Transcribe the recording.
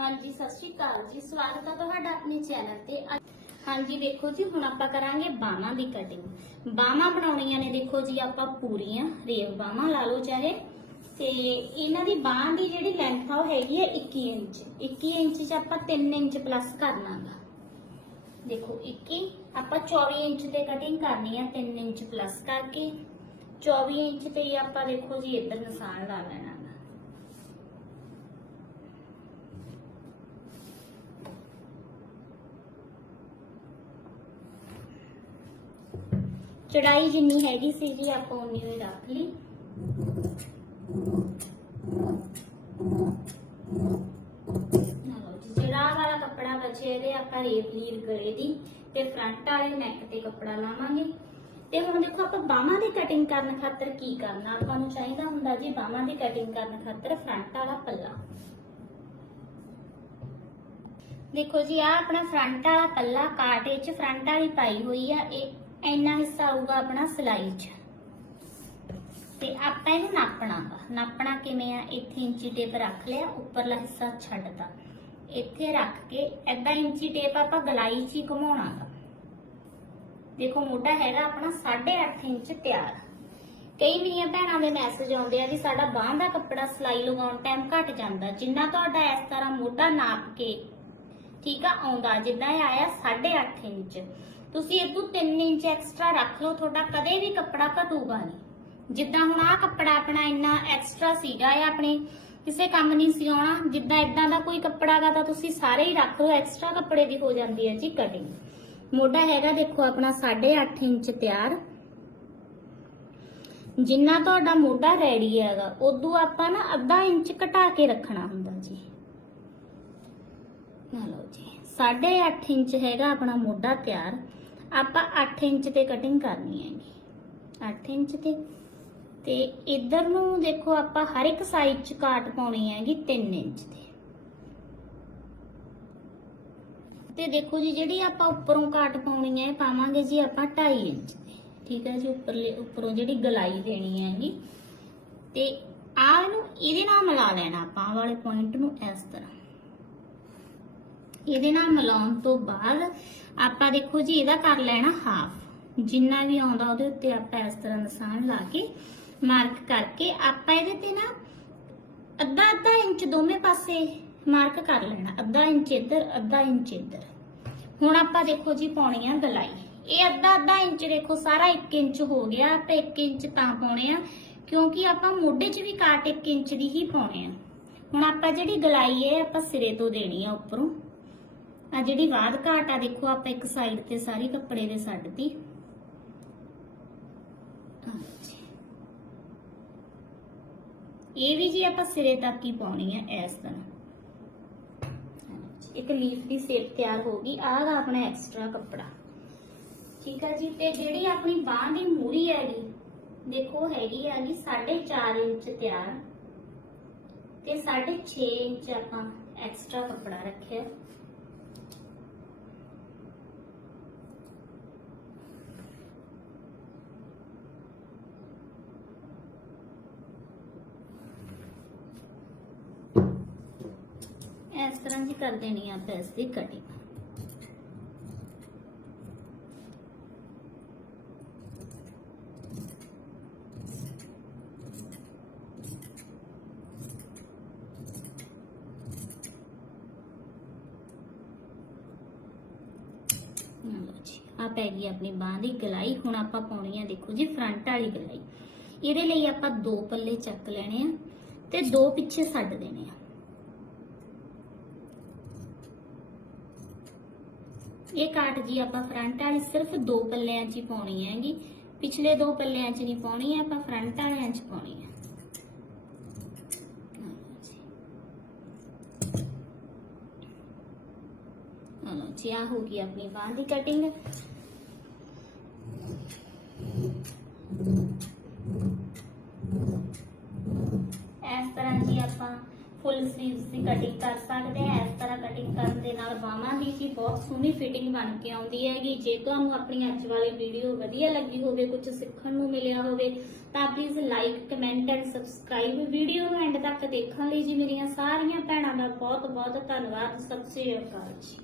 ਹਾਂਜੀ, ਸਤਿ ਸ਼੍ਰੀ ਅਕਾਲ ਜੀ। ਸਵਾਗਤ ਹੈ ਤੁਹਾਡਾ ਆਪਣੇ ਚੈਨਲ ਤੇ। ਹਾਂਜੀ, ਦੇਖੋ ਜੀ, ਹੁਣ ਆਪਾਂ ਕਰਾਂਗੇ ਬਾਹਾਂ ਦੀ ਕਟਿੰਗ ਬਾਹਾਂ ਬਣਾਉਣੀਆਂ ਨੇ, ਦੇਖੋ ਜੀ, ਆਪਾਂ ਪੂਰੀਆਂ। ਰੇਵ ਬਾਹਾਂ ਲਾ ਲਓ ਚਾਹੇ। ਤੇ ਇਹਨਾਂ ਦੀ ਬਾਹਾਂ ਦੀ ਜਿਹੜੀ ਲੈਂਥ ਆ, ਉਹ ਹੈਗੀ ਹੈ 21 ਇੰਚ। 21 ਇੰਚ 'ਚ ਆਪਾਂ 3 ਇੰਚ ਪਲੱਸ ਕਰਨਾਗਾ। ਦੇਖੋ 21 ਆਪਾਂ 24 ਇੰਚ ਤੇ ਕਟਿੰਗ ਕਰਨੀ ਆ 3 ਇੰਚ ਪਲੱਸ ਕਰਕੇ। 24 ਇੰਚ ਤੇ ਆਪਾਂ ਦੇਖੋ ਜੀ, ਇੱਧਰ ਨਿਸ਼ਾਨ ਲਾ ਲੈਣਾ। ਚੜਾਈ ਜਿੰਨੀ ਹੈਗੀ ਸੀ ਜੀ ਆਪਾਂ ਉਨੀ ਹੀ ਰੱਖ ਲਈ। ਜਿਹੜਾ ਵਾਲਾ ਕੱਪੜਾ ਬਚੇ ਇਹਦੇ ਆਪਾਂ ਰੇਪ ਲੀਰ ਗਲੇ ਦੀ ਤੇ ਫਰੰਟ ਵਾਲੇ ਨੈਕ ਤੇ ਕੱਪੜਾ ਲਾਵਾਂਗੇ। ਤੇ ਹੁਣ ਦੇਖੋ ਆਪਾਂ ਬਾਹਾਂ ਦੀ ਕਟਿੰਗ ਕਰਨ ਖਾਤਰ ਕੀ ਕਰਨਾ? ਆਪਾਂ ਨੂੰ ਚਾਹੀਦਾ ਹੁੰਦਾ ਜੀ ਬਾਹਾਂ ਦੀ ਕਟਿੰਗ ਕਰਨ ਖਾਤਰ ਫਰੰਟ ਵਾਲਾ ਪੱਲਾ। ਦੇਖੋ ਜੀ ਆ ਆਪਣਾ ਫਰੰਟ ਵਾਲਾ ਪੱਲਾ ਕਾਟ ਵਿੱਚ ਫਰੰਟ ਵਾਲੀ ਪਾਈ ਹੋਈ ਆ, ਇਹ ਇੰਨਾ ਹਿੱਸਾ ਆਊਗਾ ਆਪਣਾ ਸਿਲਾਈ 'ਚ। ਤੇ ਆਪਾਂ ਇਹਨੂੰ ਨਾਪਣਾ ਨਾਪਣਾ ਕਿਵੇਂ ਆ? ਇੱਥੇ ਇੰਚੀ ਟੇਪ ਰੱਖ ਲਿਆ, ਉੱਪਰਲਾ ਹਿੱਸਾ ਛੱਡਤਾ। ਇੱਥੇ ਰੱਖ ਕੇ ਐਦਾਂ ਇੰਚੀ ਟੇਪ ਆਪਾਂ ਗਲਾਈ 'ਚ ਹੀ ਘੁਮਾਉਣਾ ਦੇਖੋ, ਮੋਢਾ ਹੈਗਾ ਆਪਣਾ 8.5 ਇੰਚ ਤਿਆਰ। ਕਈ ਮੇਰੀਆਂ ਭੈਣਾਂ ਦੇ ਮੈਸੇਜ ਆਉਂਦੇ ਆ ਜੀ, ਸਾਡਾ ਬਾਹਾਂ ਦਾ ਕੱਪੜਾ ਸਿਲਾਈ ਲਗਾਉਣ ਟਾਈਮ ਘਟ ਜਾਂਦਾ। ਜਿੰਨਾ ਤੁਹਾਡਾ ਇਸ ਤਰ੍ਹਾਂ ਮੋਢਾ ਨਾਪ ਕੇ ਠੀਕ ਆ, ਆਉਂਦਾ ਜਿੱਦਾਂ ਇਹ ਆਇਆ 8.5 ਇੰਚ। ਤੁਸੀਂ ਇਹ ਤੋਂ 3 ਇੰਚ ਐਕਸਟਰਾ ਰੱਖ ਲਓ, ਤੁਹਾਡਾ ਕਦੇ ਵੀ ਕੱਪੜਾ ਘਟੂਗਾ ਨਹੀਂ। ਜਿੱਦਾਂ ਹੁਣ ਆਹ ਕੱਪੜਾ ਆਪਣਾ ਇੰਨਾ ਐਕਸਟਰਾ ਸੀਗਾ ਇਹ ਆਪਣੇ, ਕਿਸੇ ਕੰਮ ਨਹੀਂ ਸੀ ਆਉਣਾ। ਜਿੱਦਾਂ ਇਦਾਂ ਦਾ ਕੋਈ ਕੱਪੜਾਗਾ ਤਾਂ ਤੁਸੀਂ ਸਾਰੇ ਹੀ ਰੱਖ ਲਓ ਐਕਸਟਰਾ ਕੱਪੜੇ ਦੀ ਹੋ ਜਾਂਦੀ ਹੈ ਜੀ ਕਟਿੰਗ ਮੋਢਾ ਹੈਗਾ ਦੇਖੋ ਆਪਣਾ 8.5 ਇੰਚ ਤਿਆਰ। ਜਿੰਨਾ ਤੁਹਾਡਾ ਮੋਢਾ ਰੈਡੀ ਹੈਗਾ, ਉਦੋਂ ਆਪਾਂ ਨਾ ਅੱਧਾ ਇੰਚ ਘਟਾ ਕੇ ਰੱਖਣਾ ਹੁੰਦਾ ਜੀ। ਲਓ ਜੀ। 8.5 ਇੰਚ ਹੈਗਾ ਆਪਣਾ ਮੋਢਾ ਤਿਆਰ। ਆਪਾਂ 8 ਇੰਚ ਤੇ ਕਟਿੰਗ ਕਰਨੀ ਹੈਗੀ। 8 ਇੰਚ ਤੇ। ਤੇ ਇਧਰ ਨੂੰ ਦੇਖੋ ਆਪਾਂ ਹਰ ਇੱਕ ਸਾਈਡ ਚ ਕਾਟ ਪਾਉਣੀ ਹੈਗੀ 3 ਇੰਚ ਤੇ। ਤੇ ਦੇਖੋ ਜੀ, ਜਿਹੜੀ ਆਪਾਂ ਉੱਪਰੋਂ ਕਾਟ ਪਾਉਣੀ ਹੈ, ਪਾਵਾਂਗੇ ਜੀ ਆਪਾਂ 2.5 ਇੰਚ ਤੇ। ਠੀਕ ਹੈ ਜੀ, ਉੱਪਰਲੇ, ਉੱਪਰੋਂ ਜਿਹੜੀ ਗਲਾਈ ਦੇਣੀ ਹੈਗੀ। ਤੇ ਆਹ ਇਹਨੂੰ, ਇਹਦੇ ਨਾਲ ਮਿਲਾ ਲੈਣਾ ਆਪਾਂ ਆਹ ਵਾਲੇ ਪੁਆਇੰਟ ਨੂੰ ਇਸ ਤਰ੍ਹਾਂ। ਇਹਦੇ ਨਾਲ ਮਿਲਾਉਣ ਤੋਂ ਬਾਅਦ ਆਪਾਂ ਦੇਖੋ ਜੀ ਇਹਦਾ ਕਰ ਲੈਣਾ ਹਾਫ ਜਿੰਨਾ ਵੀ ਆਉਂਦਾ ਉਹਦੇ ਉੱਤੇ ਆਪਾਂ ਇਸ ਤਰ੍ਹਾਂ ਨਿਸ਼ਾਨ ਲਾ ਕੇ ਮਾਰਕ ਕਰਕੇ ਆਪਾਂ ਇਹਦੇ ਤੇ ਨਾ ਅੱਧਾ ਅੱਧਾ ਇੰਚ ਦੋਵੇਂ ਪਾਸੇ ਮਾਰਕ ਕਰ ਲੈਣਾ। ਅੱਧਾ ਇੰਚ ਇੱਧਰ, ਅੱਧਾ ਇੰਚ ਇੱਧਰ। ਹੁਣ ਆਪਾਂ ਦੇਖੋ ਜੀ ਪਾਉਣੀ ਆ ਗਲਾਈ। ਇਹ ਅੱਧਾ ਅੱਧਾ ਇੰਚ ਦੇਖੋ, ਸਾਰਾ 1 ਇੰਚ ਹੋ ਗਿਆ। ਆਪਾਂ 1 ਇੰਚ ਤਾਂ ਪਾਉਣੇ ਆ, ਕਿਉਂਕਿ ਆਪਾਂ ਮੋਢੇ 'ਚ ਵੀ ਕਾਟ 1 ਇੰਚ ਦੀ ਹੀ ਪਾਉਣੇ ਆ। ਹੁਣ ਆਪਾਂ ਜਿਹੜੀ ਗਲਾਈ ਹੈ, ਆਪਾਂ ਸਿਰੇ ਤੋਂ ਦੇਣੀ ਆ ਉੱਪਰੋਂ। ਆ ਜਿਹੜੀ ਬਾਅਦ ਘਾਟ ਆ, ਦੇਖੋ ਆਪਾਂ ਇੱਕ ਸਾਈਡ ਤੇ ਸਾਰੀ ਕੱਪੜੇ ਦੇ ਛੱਡਤੀ ਇਹ ਵੀ ਜੀ ਆਪਾਂ ਸਿਰੇ ਤੱਕ ਹੀ ਪਾਉਣੀ ਹੈ ਇਸ ਤਰ੍ਹਾਂ। ਇੱਕ ਲੀਫ ਦੀ ਸ਼ੇਪ ਤਿਆਰ ਹੋ ਗਈ, ਆਹ ਦਾ ਆਪਣਾ ਐਕਸਟਰਾ ਕੱਪੜਾ। ਠੀਕ ਹੈ ਜੀ, ਤੇ ਜਿਹੜੀ ਆਪਣੀ ਬਾਹ ਦੀ ਮੂਰੀ ਹੈਗੀ, ਦੇਖੋ ਹੈਗੀ ਆ ਹੈਗੀ 4.5 ਇੰਚ ਤਿਆਰ। ਤੇ 6.5 ਇੰਚ ਆਪਾਂ ਐਕਸਟਰਾ ਕੱਪੜਾ ਰੱਖਿਆ। ਇਸ ਤਰ੍ਹਾਂ ਜੀ ਕਰ ਦੇਣੀ ਆ ਆਪਾਂ ਦੀ ਕਟਿੰਗ ਜੀ ਆ ਪੈ ਗਈ ਆਪਣੀ ਬਾਹ ਦੀ ਗਲਾਈ। ਹੁਣ ਆਪਾਂ ਪਾਉਣੀ ਆ ਦੇਖੋ ਜੀ ਫਰੰਟ ਵਾਲੀ ਗਲਾਈ। ਇਹਦੇ ਲਈ ਆਪਾਂ ਦੋ ਪੱਲੇ ਚੱਕ ਲੈਣੇ ਆ ਤੇ ਦੋ ਪਿੱਛੇ ਛੱਡ ਦੇਣੇ ਆ। ਇਹ ਕਾਟ ਜੀ ਆਪਾਂ ਫਰੰਟ ਵਾਲੀ ਸਿਰਫ ਦੋ ਪੱਲਿਆਂ 'ਚ ਹੀ ਪਾਉਣੀ ਹੈਗੀ। ਪਿਛਲੇ ਦੋ ਪੱਲਿਆਂ 'ਚ ਨਹੀਂ ਪਾਉਣੀ ਹੈ ਆਪਾਂ ਫਰੰਟ ਵਾਲਿਆਂ 'ਚ ਪਾਉਣੀ ਹੈ। ਹਲੋ ਜੀ। ਆ ਹੋ ਗਈ ਆਪਣੀ ਬਾਂਹ ਦੀ ਕਟਿੰਗ ਇਸ ਤਰ੍ਹਾਂ ਜੀ ਆਪਾਂ ਫੁੱਲ ਸਲੀਵਸ ਦੀ ਕਟਿੰਗ ਕਰ ਸਕਦੇ ਹਾਂ ਇਸ ਤਰ੍ਹਾਂ ਕਟਿੰਗ ਕਰਨ ਦੇ ਨਾਲ ਬਾਹਾਂ ਦੀ ਵੀ ਬਹੁਤ ਸੋਹਣੀ ਫਿਟਿੰਗ ਬਣ ਕੇ ਆਉਂਦੀ ਹੈਗੀ। ਜੇ ਤੁਹਾਨੂੰ ਆਪਣੀ ਅੱਜ ਵਾਲੀ ਵੀਡੀਓ ਵਧੀਆ ਲੱਗੀ ਹੋਵੇ ਕੁਝ ਸਿੱਖਣ ਨੂੰ ਮਿਲਿਆ ਹੋਵੇ, ਤਾਂ please like comment and subscribe video ਨੂੰ ਐਂਡ ਤੱਕ ਦੇਖਣ ਲਈ ਜੀ ਮੇਰੀਆਂ ਸਾਰੀਆਂ ਭੈਣਾਂ ਦਾ ਬਹੁਤ ਬਹੁਤ ਧੰਨਵਾਦ। ਸਤਿ ਸ਼੍ਰੀ ਅਕਾਲ ਜੀ।